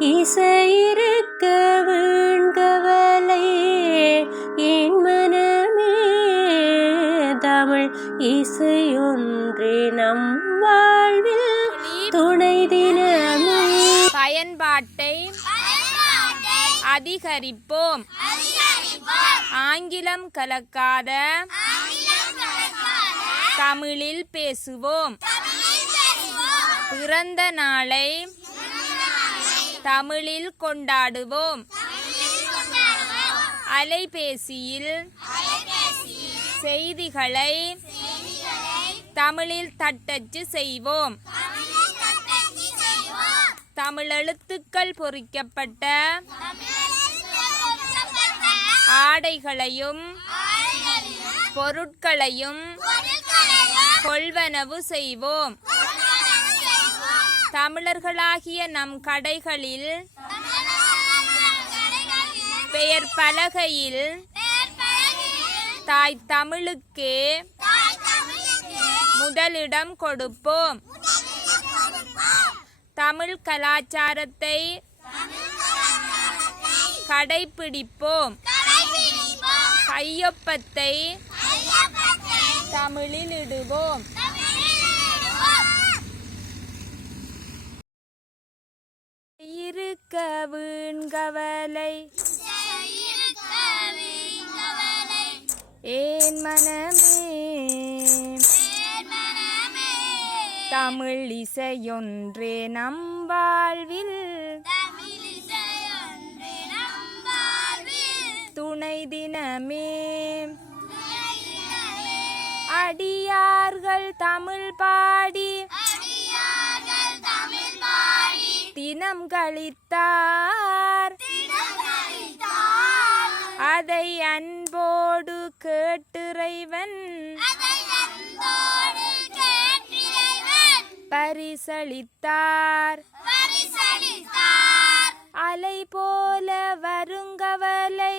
இசையிருக்க வீண்கவலை என் மனமே. தமிழ் இசையொன்றே நம் வாழ்வில் துணை தினமே. பயன்பாட்டை அதிகரிப்போம். ஆங்கிலம் கலக்காத தமிழில் பேசுவோம். பிறந்த நாளை தமிழில் கொண்டாடுவோம். அலைபேசியில் செய்திகளை தமிழில் தட்டச்சு செய்வோம். தமிழெழுத்துக்கள் பொறிக்கப்பட்ட ஆடைகளையும் பொருட்களையும் கொள்வனவு செய்வோம். தமிழர்களாகிய நம் கடைகளில் பெயர் பலகையில் தாய் தமிழுக்கே முதலிடம் கொடுப்போம். தமிழ் கலாச்சாரத்தை கடைபிடிப்போம். கையொப்பத்தை தமிழில் இடுவோம். இருக்க வீண்கவலை ஏன் மனமே. தமிழ் இசையொன்றே நம் வாழ்வில் துணை தினமே. அடியார்கள் தமிழ் பாடி தினம் கழித்தார். அதை அன்போடு கேட்டிறைவன் பரிசளித்தார். அலை போல வருங்கவலை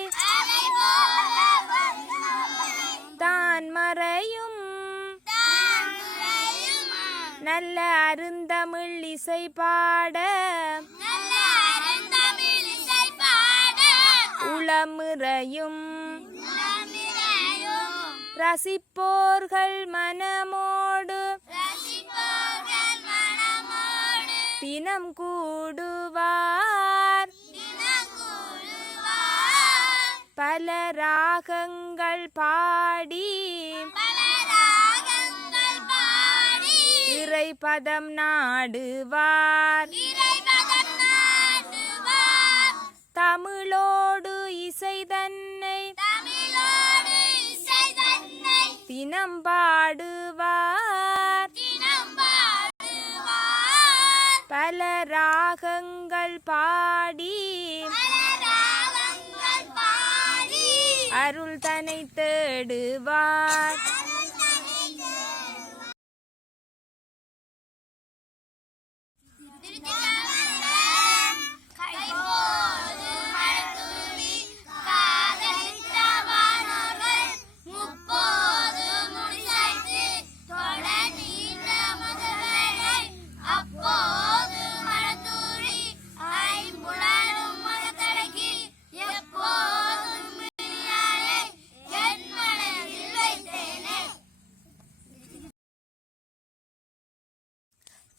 தான் மறையும். நல்ல அருந்தமிழ் இசை பாட உளமுறையும். ரசிப்போர்கள் மனமோடு தினம் கூடுவார். பல ராகங்கள் பாடி இறைபதம் நாடுவார். தமிழோடு இசை தன்னை தினம் பாடுவார். பல ராகங்கள் பாடி அருள் தனை தேடுவார்.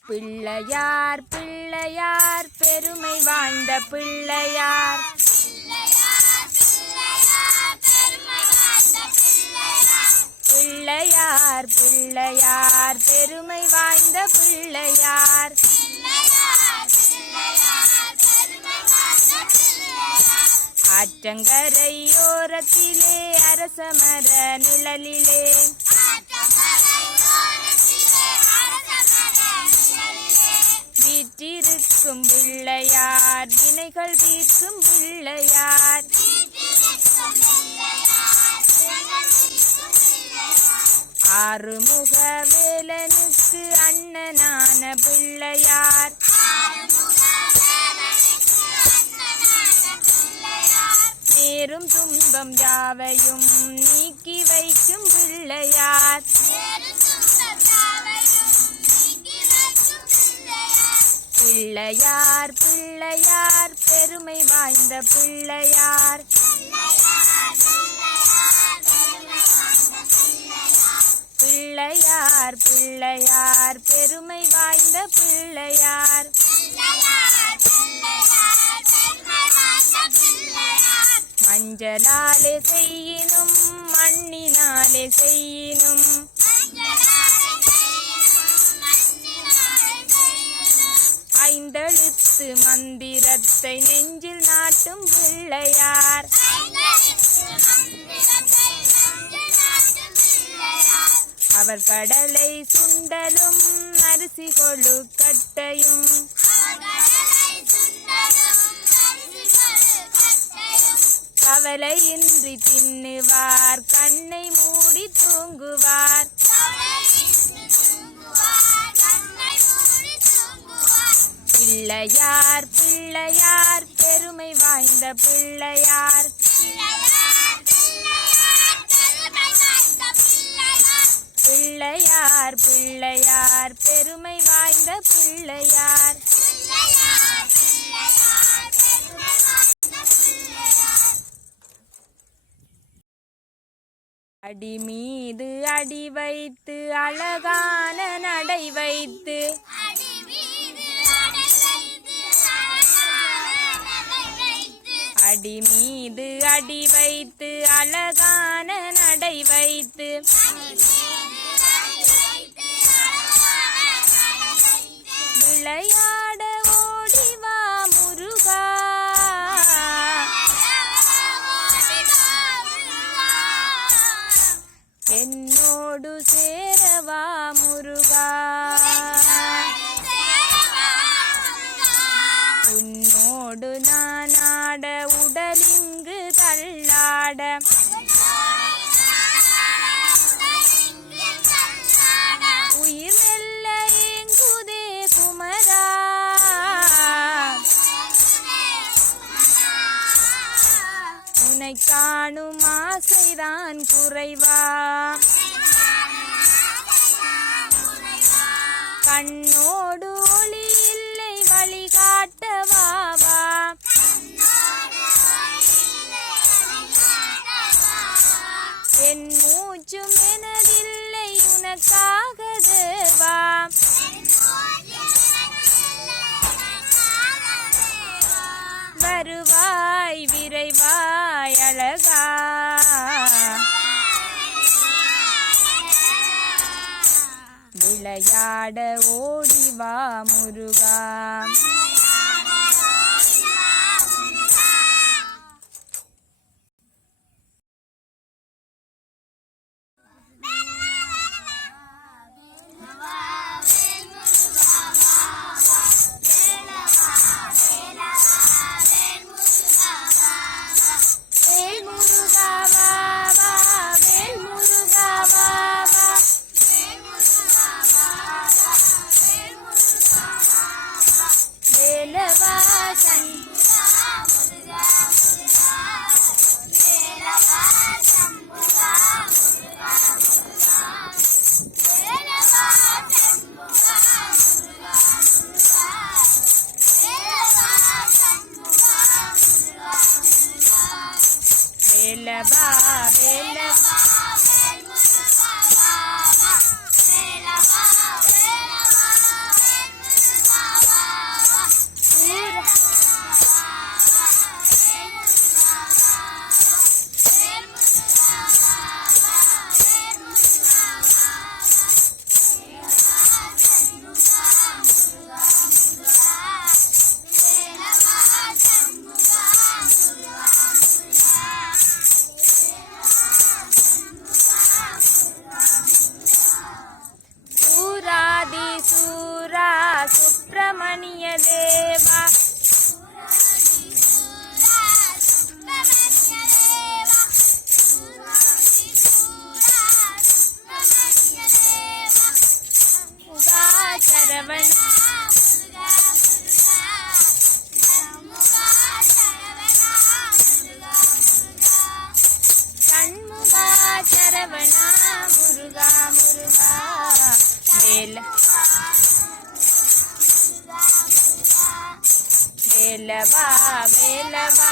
பிள்ளையார் பிள்ளையார் பெருமை வாய்ந்த பிள்ளையார். பிள்ளையார் பிள்ளையார் பெருமை வாய்ந்த பிள்ளையார். ஆற்றங்கரையோரத்திலே அரசமர நிழலிலே வீற்றிருக்கும் பிள்ளையார் வினைகள் தீர்க்கும் பிள்ளையார். ஆறுமுக வேலனுக்கு அண்ணனான பிள்ளையார். நேரும் துன்பம் யாவையும் நீக்கி வைக்கும் பிள்ளையார். பிள்ளையார் பிள்ளையார் வாய்ந்த பிள்ளையார். பிள்ளையார் பிள்ளையார் பெருமை வாய்ந்த பிள்ளையார். மஞ்சளாலே செய்யினும் மண்ணினாலே செய்யினும் ஐந்தெழுத்து மந்திரத்தை நெஞ்சில் நாட்டும் பிள்ளையார். அவர் கடலை சுண்டலும் அரிசி கொழுக்கட்டையும் கவலையின்றி தின்னுவார், கண்ணை மூடி தூங்குவார். பிள்ளையார் பிள்ளையார் பெருமை வாய்ந்த பிள்ளையார். பிள்ளையார் பிள்ளையார் பெருமை வாய்ந்த பிள்ளையார். அடி மீது அடி வைத்து அழகான நடை வைத்து அடி மீது அடி வைத்து அழகான நடை வைத்து விளையாட ஓடிவா முருகா, என்னோடு சேரவா முருகா, உன்னோடு நானாட உடலிங்கு தள்ளாட உயிர் மெல்ல ஏங்குதே குமரா, உன்னை காணும் ஆசைதான் குறைவா, கண்ணோடு ஒளி இல்லை வழிகாட்டவாவா, என் மூச்சும் எனதில்லை உனக்காக தேவா, வருவாய் விரைவாய் அழகா, விளையாட ஓடிவா முருகா. வேலவா வேலவா வேலவா வேலவா